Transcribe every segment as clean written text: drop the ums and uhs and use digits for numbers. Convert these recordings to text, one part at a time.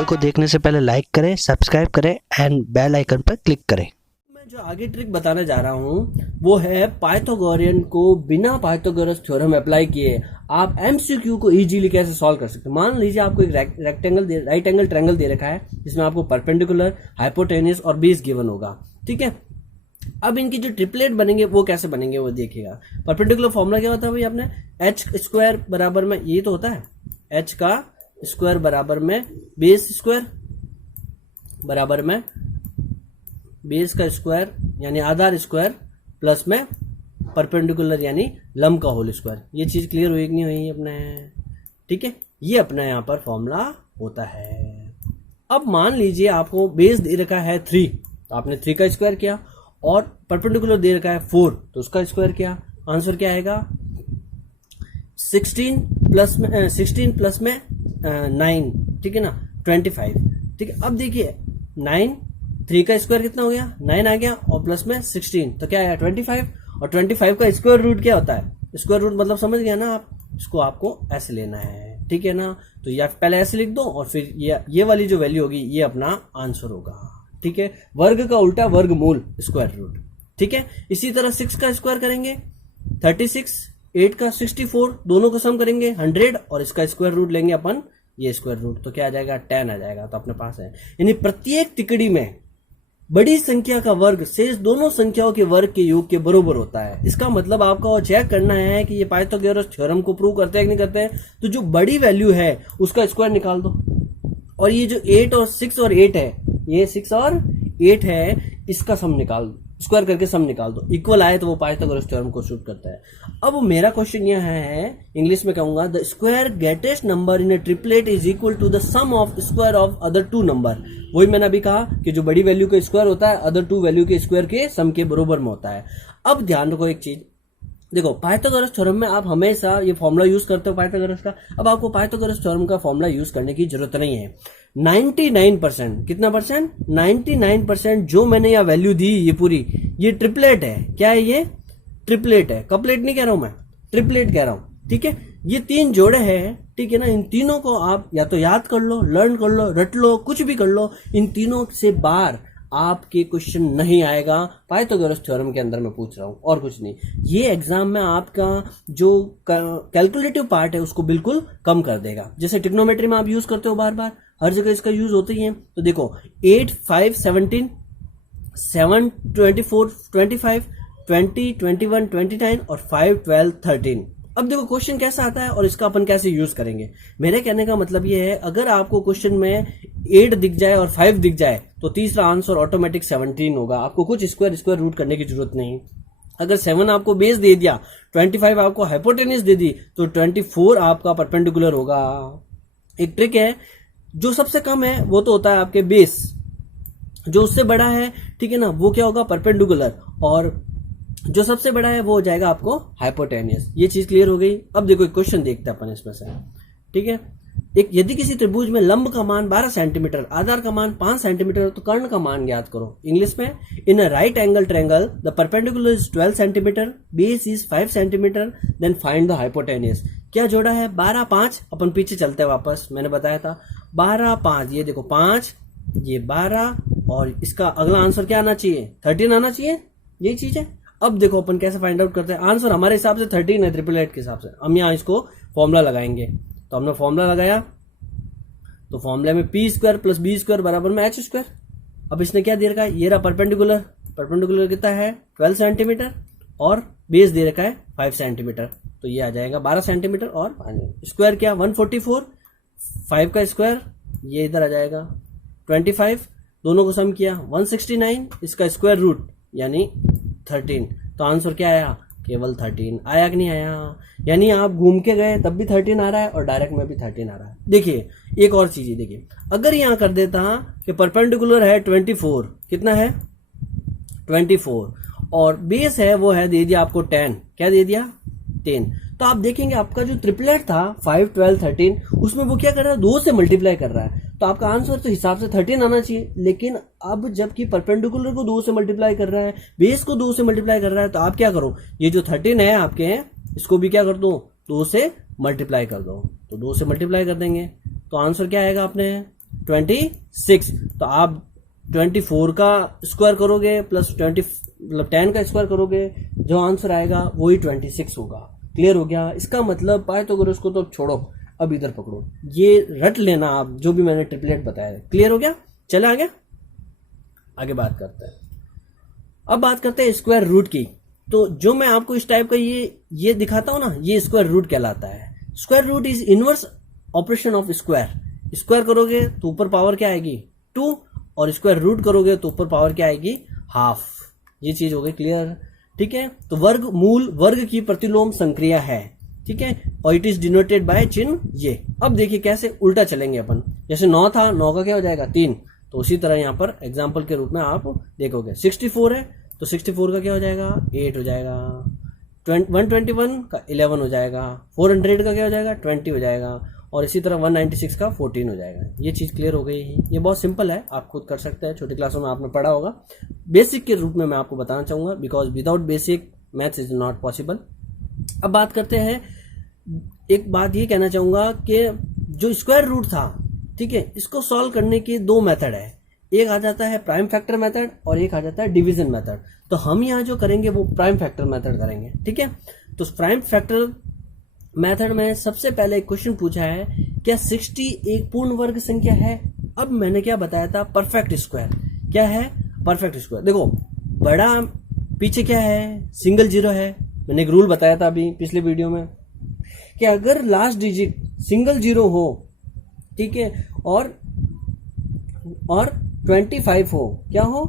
Video को देखने से पहले लाइक करें, सब्सक्राइब करें एंड बेल आइकन पर क्लिक करें। मैं जो आगे ट्रिक बताने जा रहा हूँ वो है पाइथागोरियन को बिना पाइथागोरस थ्योरम अप्लाई किए आप एमसीक्यू को इजीली कैसे सॉल्व कर सकते हैं। मान लीजिए आपको एक राइट एंगल ट्रायंगल दे रखा है जिसमें आपको परपेंडिकुलर, हाइपोटेन्यूस और बेस गिवन होगा, ठीक है। अब इनकी जो ट्रिपलेट बनेंगे वो कैसे बनेंगे वो देखिएगा। परपेंडिकुलर फॉर्मूला क्या होता है भाई आपने, एच स्क्वायर बराबर में ये तो होता है एच का स्क्वायर बराबर में बेस स्क्वायर बराबर में बेस का स्क्वायर यानी आधार स्क्वायर प्लस में परपेंडिकुलर यानी लंब का होल स्क्वायर। ये चीज क्लियर हुई कि नहीं हुई अपने, ठीक है। ये अपना यहाँ पर फॉर्मूला होता है। अब मान लीजिए आपको बेस दे रखा है 3 तो आपने 3 का स्क्वायर किया और परपेंडिकुलर दे रखा है 4 तो उसका स्क्वायर किया। आंसर क्या आएगा 16 प्लस में 9, ठीक है ना, 25, ठीक है। अब देखिए 9, 3 का स्क्वायर कितना हो गया 9 आ गया और प्लस में 16 तो क्या आया 25। और 25 का स्क्वायर रूट क्या होता है, स्क्वायर रूट मतलब समझ गया ना आप, इसको आपको ऐसे लेना है, ठीक है ना। तो या पहले ऐसे लिख दो और फिर ये वाली जो वैल्यू होगी ये अपना आंसर होगा, ठीक है। वर्ग का उल्टा वर्गमूल स्क्वायर रूट, ठीक है। इसी तरह 6 का स्क्वायर करेंगे 36, 8 का 64, दोनों को सम करेंगे 100 और इसका स्क्वायर रूट लेंगे अपन ये स्क्वायर रूट तो क्या आ जाएगा 10 आ जाएगा। तो अपने पास है यानी प्रत्येक तिकड़ी में बड़ी संख्या का वर्ग शेष दोनों संख्याओं के वर्ग के योग के बराबर होता है। इसका मतलब आपको चेक करना है कि ये पाइथागोरस थ्योरम को प्रूव करते हैं कि नहीं करते हैं। तो जो बड़ी वैल्यू है उसका स्क्वायर निकाल दो और ये जो 8 और 6 और 8 है, ये 6 और 8 है, इसका सम निकाल दो, स्क्वायर करके सम निकाल दो, इक्वल आए तो वो पाइथागोरस थ्योरम को सूट करता है। अब मेरा क्वेश्चन यह है, इंग्लिश में कहूंगा, the square greatest number in a triplet is equal to the sum of square of other 2 number. वही मैंने अभी कहा कि जो बड़ी वैल्यू का स्क्वायर होता है अदर 2 वैल्यू के स्क्वायर के सम के बराबर में होता है। अब ध्यान रखो एक चीज, देखो पाइथागोरस थ्योरम में आप हमेशा ये फॉर्मूला यूज करते हो पाइथागोरस का। अब आपको पाइथागोरस थ्योरम का फॉर्मूला यूज करने की जरूरत नहीं है। 99% कितना परसेंट 99% जो मैंने यह वैल्यू दी ये पूरी ये ट्रिपलेट है। क्या है ये ट्रिपलेट है, कपलेट नहीं कह रहा हूं मैं, ट्रिपलेट कह रहा हूं, ठीक है। ये 3 जोड़े हैं, ठीक है ना। इन तीनों को आप या तो याद कर लो, लर्न कर लो, रट लो, कुछ भी कर लो, इन तीनों से बाहर आपके क्वेश्चन नहीं आएगा पाइथागोरस थ्योरम के अंदर मैं पूछ रहा हूं और कुछ नहीं। ये एग्जाम में आपका जो कैलकुलेटिव पार्ट है उसको बिल्कुल कम कर देगा। जैसे ट्रिग्नोमेट्री में आप यूज करते हो बार बार, हर जगह इसका यूज होता ही है। तो देखो 8, 5, 17, 7, 24, 25, 20, 21, 29 और 5, 12, 13। अब देखो क्वेश्चन कैसा आता है और इसका अपन कैसे यूज करेंगे। मेरे कहने का मतलब ये है, अगर आपको क्वेश्चन में 8 दिख जाए और 5 दिख जाए तो तीसरा आंसर ऑटोमेटिक 17 होगा। आपको कुछ स्क्वायर रूट करने की जरूरत नहीं। अगर 7 आपको बेस दे दिया, 25 आपको हाइपोटेन्यूस दे दी तो 24 आपका परपेंडिकुलर होगा। एक ट्रिक है, जो सबसे कम है वो तो होता है आपके बेस, जो उससे बड़ा है, ठीक है ना, वो क्या होगा परपेंडिकुलर, और जो सबसे बड़ा है वो हो जाएगा आपको हाइपोटेन्यूस। ये चीज क्लियर हो गई। अब देखो एक क्वेश्चन देखते हैं अपन इसमें से, ठीक है। एक यदि किसी त्रिभुज में लंब का मान 12 सेंटीमीटर, आधार का मान 5 सेंटीमीटर तो कर्ण का मान ज्ञात करो। इंग्लिश में, in a right angle triangle the perpendicular is 12 centimetre, base is 5 centimetre, then find the hypotenuse. क्या जोड़ा है 12, 5। अपन पीछे चलते हैं वापस, मैंने बताया था 12, 5, ये देखो 5, ये 12 और इसका अगला आंसर क्या आना चाहिए 13 आना चाहिए, यही चीज है। अब देखो अपन कैसे फाइंड आउट करते हैं। आंसर हमारे हिसाब से 13 है, ट्रिपलेट के हिसाब से। हम यहाँ इसको फॉर्मूला लगाएंगे, तो हमने फॉर्मूला लगाया तो फॉर्मूले में P square plus B square बराबर में एच स्क्वायर। अब इसने क्या दे रखा है, ये रहा परपेंडिकुलर, परपेंडिकुलर कितना है 12 सेंटीमीटर और बेस दे रखा है 5 सेंटीमीटर, तो ये आ जाएगा 12 सेंटीमीटर और स्क्वायर क्या 144, 5 का स्क्वायर ये इधर आ जाएगा 25, दोनों को सम किया 169, इसका स्क्वायर रूट यानी 13। तो आंसर क्या आया केवल 13 आया कि नहीं आया। यानी आप घूम के गए तब भी 13 आ रहा है और डायरेक्ट में भी 13 आ रहा है। देखिए एक और चीज, देखिए अगर यहां कर देता कि परपेंडिकुलर है 24, कितना है 24 और बेस है वो है दे दिया आपको 10, क्या दे दिया 10, तो आप देखेंगे आपका जो ट्रिपलेट था 5, 12, 13 उसमें वो क्या कर रहा है 2 से मल्टीप्लाई कर रहा है। तो आपका आंसर तो हिसाब से 13 आना चाहिए, लेकिन अब जबकि परपेंडिकुलर को 2 से मल्टीप्लाई कर रहा है, बेस को 2 से मल्टीप्लाई कर रहा है, तो आप क्या करो ये जो 13 है आपके हैं इसको भी क्या कर दो 2 से मल्टीप्लाई कर दो, तो 2 से मल्टीप्लाई कर देंगे तो आंसर क्या आएगा अपने 26। तो आप 24 का स्क्वायर करोगे प्लस 20 मतलब 10 का स्क्वायर करोगे, जो आंसर आएगा वही 26 होगा। क्लियर हो गया? इसका मतलब पाइथागोरस को तो छोड़ो, अब इधर पकड़ो, ये रट लेना आप जो भी मैंने ट्रिपलेट बताया। क्लियर हो गया? चले आगे बात करते हैं। अब बात करते हैं स्क्वायर रूट की। तो जो मैं आपको इस टाइप का ये दिखाता हूं ना, ये स्क्वायर रूट कहलाता है। Square root is inverse operation of square. Square करोगे तो ऊपर पावर क्या आएगी? 2, और स्क्वायर रूट करोगे तो ऊपर पावर क्या आएगी? हाफ। ये चीज हो गई क्लियर? ठीक है। तो वर्ग मूल वर्ग की प्रतिलोम संक्रिया है, ठीक है, और इट इज डिनोटेड बाय चिन्ह ये। अब देखिए कैसे उल्टा चलेंगे अपन। जैसे 9 था, 9 का क्या हो जाएगा? 3। तो उसी तरह यहां पर एग्जाम्पल के रूप में आप देखोगे 64 है तो 64 का क्या हो जाएगा? 8 हो जाएगा। 121 का 11 हो जाएगा। 400 का क्या हो जाएगा? 20 हो जाएगा। और इसी तरह 196 का 14 हो जाएगा। ये चीज क्लियर हो गई। ये बहुत सिंपल है, आप खुद कर सकते हैं, छोटी क्लासों में आपने पढ़ा होगा। बेसिक के रूप में मैं आपको बताना चाहूंगा, because without basic maths is not possible. अब बात करते हैं, एक बात ये कहना चाहूंगा कि जो स्क्वायर रूट था, ठीक है, इसको सॉल्व करने के 2 मेथड है। एक आ जाता है प्राइम फैक्टर मेथड और एक आ जाता है डिवीजन मेथड। तो हम यहाँ जो करेंगे वो प्राइम फैक्टर मेथड करेंगे, ठीक है। तो प्राइम फैक्टर मेथड में सबसे पहले एक क्वेश्चन पूछा है, क्या 60 एक पूर्ण वर्ग संख्या है? अब मैंने क्या बताया था? Perfect square. क्या है? Perfect square. देखो बड़ा पीछे क्या है? सिंगल जीरो है। मैंने एक रूल बताया था अभी पिछले वीडियो में कि अगर लास्ट डिजिट सिंगल जीरो हो, ठीक है, और 25 हो, क्या हो,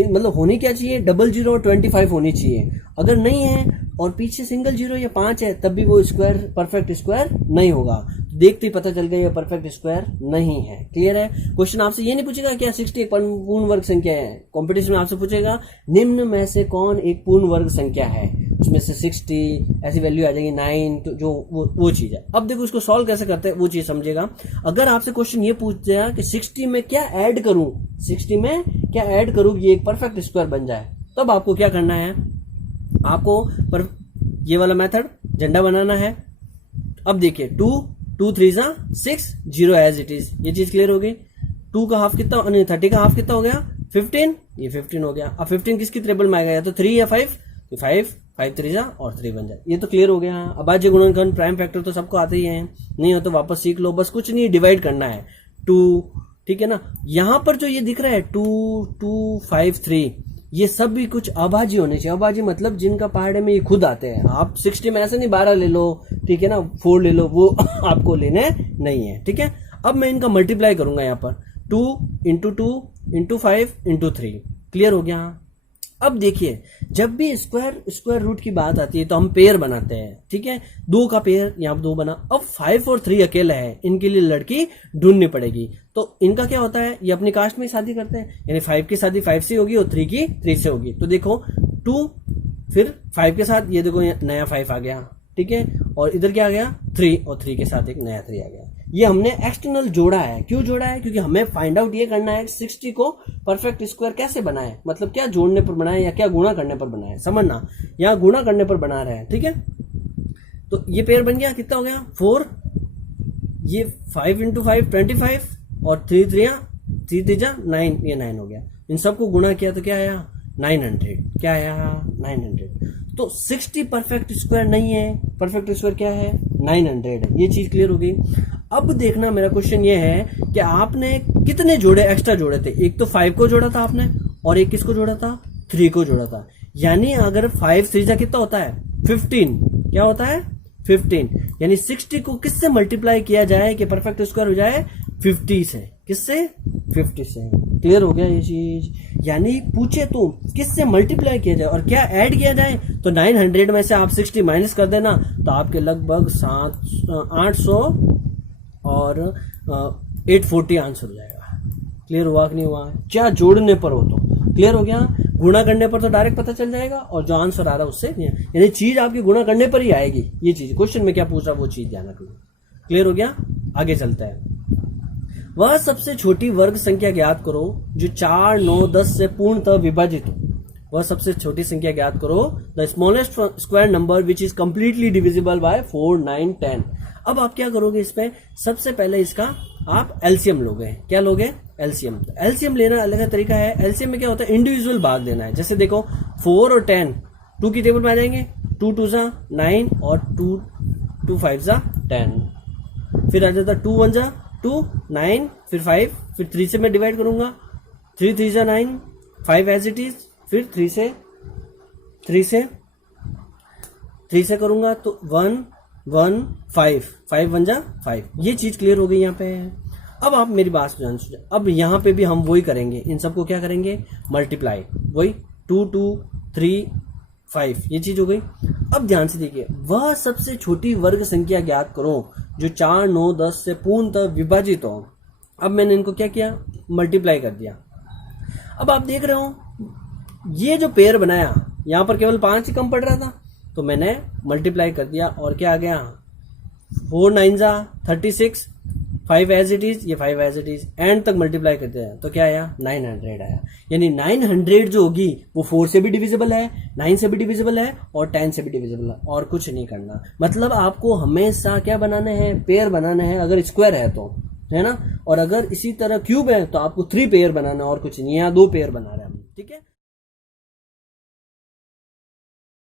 मतलब होनी क्या चाहिए? डबल जीरो और 25 होनी चाहिए। अगर नहीं है और पीछे सिंगल जीरो या 5 है, तब भी वो स्क्वायर परफेक्ट स्क्वायर नहीं होगा। देखते ही पता चल गया ये परफेक्ट स्क्वायर नहीं है। क्लियर है? क्वेश्चन आपसे ये नहीं पूछेगा क्या 60 एक पूर्ण वर्ग संख्या है। कॉम्पिटिशन में आपसे पूछेगा निम्न में से कौन एक पूर्ण वर्ग संख्या है, उसमें से 60 ऐसी वैल्यू आ जाएगी 9, तो जो वो चीज है। अब देखो इसको सॉल्व कैसे करते हैं वो चीज समझेगा। अगर आपसे क्वेश्चन ये पूछ जाए कि 60 में क्या ऐड करूं, 60 में क्या ऐड करूं कि ये एक परफेक्ट स्क्वायर बन जाए, तब आपको क्या करना है? आपको पर ये वाला मेथड झंडा बनाना है। अब देखिए 2 3 6 0 एज इट इज। ये चीज क्लियर हो गई। 2 का हाफ कितना, 30 का हाफ कितना हो गया? 15। ये 15 हो गया। अब 15 किसकी ट्रिपल में आएगा? या तो 3 या 5, तो 5 3 और 3 बन जाए। ये तो क्लियर हो गया। अभाज्य गुणनखंड प्राइम फैक्टर तो सबको आते ही है, नहीं हो तो वापस सीख लो। बस कुछ नहीं, डिवाइड करना है 2, ठीक है ना। यहां पर जो ये दिख रहा है 2 2 5 3, ये सब भी कुछ अभाज्य होने चाहिए। अभाज्य मतलब जिनका पहाड़े में ये खुद आते हैं। आप 60 में ऐसे नहीं 12 ले लो, ठीक है ना, 4 ले लो, वो आपको लेने नहीं है, ठीक है। अब मैं इनका मल्टीप्लाई करूंगा यहाँ पर 2 × 2 × 5 × 3। क्लियर हो गया? अब देखिए जब भी स्क्वायर रूट की बात आती है तो हम पेयर बनाते हैं, ठीक है। 2 का पेयर यहाँ 2 बना। अब 5 और 3 अकेला है, इनके लिए लड़की ढूंढनी पड़ेगी। तो इनका क्या होता है, ये अपनी कास्ट में शादी करते हैं, यानी 5 की शादी 5 से होगी और 3 की 3 से होगी। तो देखो 2 फिर 5 के साथ ये देखो नया 5 आ गया, ठीक है, और इधर क्या आ गया 3, और 3 के साथ एक नया 3 आ गया। ये हमने एक्सटर्नल जोड़ा है। क्यों जोड़ा है? क्योंकि हमें फाइंड आउट ये करना है 60 को परफेक्ट स्क्वायर कैसे बनाए, मतलब क्या जोड़ने पर बनाए या क्या गुणा करने पर बनाए। समझना, यहाँ गुणा करने पर बना रहे हैं, ठीक है। तो ये पेयर बन गया, कितना हो गया 4, ये 5 × 5 25, और 3 3 9, ये 9 हो गया। इन सबको गुणा किया तो क्या आया 900। क्या आया 900। तो 60 परफेक्ट स्क्वायर नहीं है, परफेक्ट स्क्वायर क्या है 900 है। ये चीज क्लियर हो गई। अब देखना मेरा क्वेश्चन ये है कि आपने कितने जोड़े एक्स्ट्रा जोड़े थे। एक तो 5 को जोड़ा था आपने, और एक किसको जोड़ा था 3 को जोड़ा था। यानी अगर 5 3 कितना होता है 15, क्या होता है 15। यानी 60 को किससे मल्टीप्लाई किया जाए कि परफेक्ट स्क्वायर हो जाए 50 से। किससे? 50 से। क्लियर हो गया ये चीज। यानी पूछे तो किससे मल्टीप्लाई किया जाए और क्या ऐड किया जाए, तो 900 में से आप 60 माइनस कर देना तो आपके लगभग 800 और 840 आंसर हो जाएगा। क्लियर हुआ कि नहीं हुआ? क्या जोड़ने पर हो तो क्लियर हो गया, गुणा करने पर तो डायरेक्ट पता चल जाएगा, और जो आंसर आ रहा है उससे, यानी चीज आपकी गुणा करने पर ही आएगी। ये चीज क्वेश्चन में क्या पूछ रहा है वो चीज ध्यान रखना। क्लियर हो गया? आगे चलता है। वह सबसे छोटी वर्ग संख्या ज्ञात करो जो 4 9 10 से पूर्णतः विभाजित हो। वह सबसे छोटी संख्या ज्ञात करो, the smallest square number which is completely divisible by 4 9 10। अब आप क्या करोगे, इसमें सबसे पहले इसका आप एलसीएम लोगे। क्या लोगे? एलसीएम। एलसीएम लेना अलग तरीका है। एलसीएम में क्या होता है, इंडिविजुअल भाग देना है। जैसे देखो 4 और 10 2 की टेबल में आ जाएंगे, 2 2 जा 9 और 2 5 जा 10। फिर आ जाता 2 1 जा 2 9, फिर 5, फिर 3 से मैं डिवाइड करूंगा, 3 3 जा 9, 5 एज इट इज, फिर 3 से करूंगा तो 1 1 5 5 1 जा 5। ये चीज क्लियर हो गई यहाँ पे। अब आप मेरी बात सुनिए, अब यहाँ पे भी हम वही करेंगे, इन सबको क्या करेंगे, मल्टीप्लाई, वही 2 2 3 5, ये चीज हो गई। अब ध्यान से देखिए, वह सबसे छोटी वर्ग संख्या ज्ञात करो जो 4 9 10 से पूर्णतः विभाजित हो। अब मैंने इनको क्या किया, मल्टीप्लाई कर दिया। अब आप देख रहे हो ये जो पेयर बनाया, यहां पर केवल 5 ही कम पड़ रहा था, तो मैंने मल्टीप्लाई कर दिया और क्या आ गया, 4 9 जा 36, 5 एज इट इज, ये 5 एज इट इज, एंड तक मल्टीप्लाई करते हैं तो क्या आया, 900 आया। यानी 900 जो होगी वो 4 से भी डिविजिबल है, 9 से भी डिविजिबल है और 10 से भी डिविजिबल है, और कुछ नहीं करना। मतलब आपको हमेशा क्या बनाना है, पेयर बनाना है, अगर स्क्वायर है तो, है ना। और अगर इसी तरह क्यूब है तो आपको 3 पेयर बनाना, और कुछ नहीं, यहाँ 2 पेयर बना रहे हैं हम, ठीक है।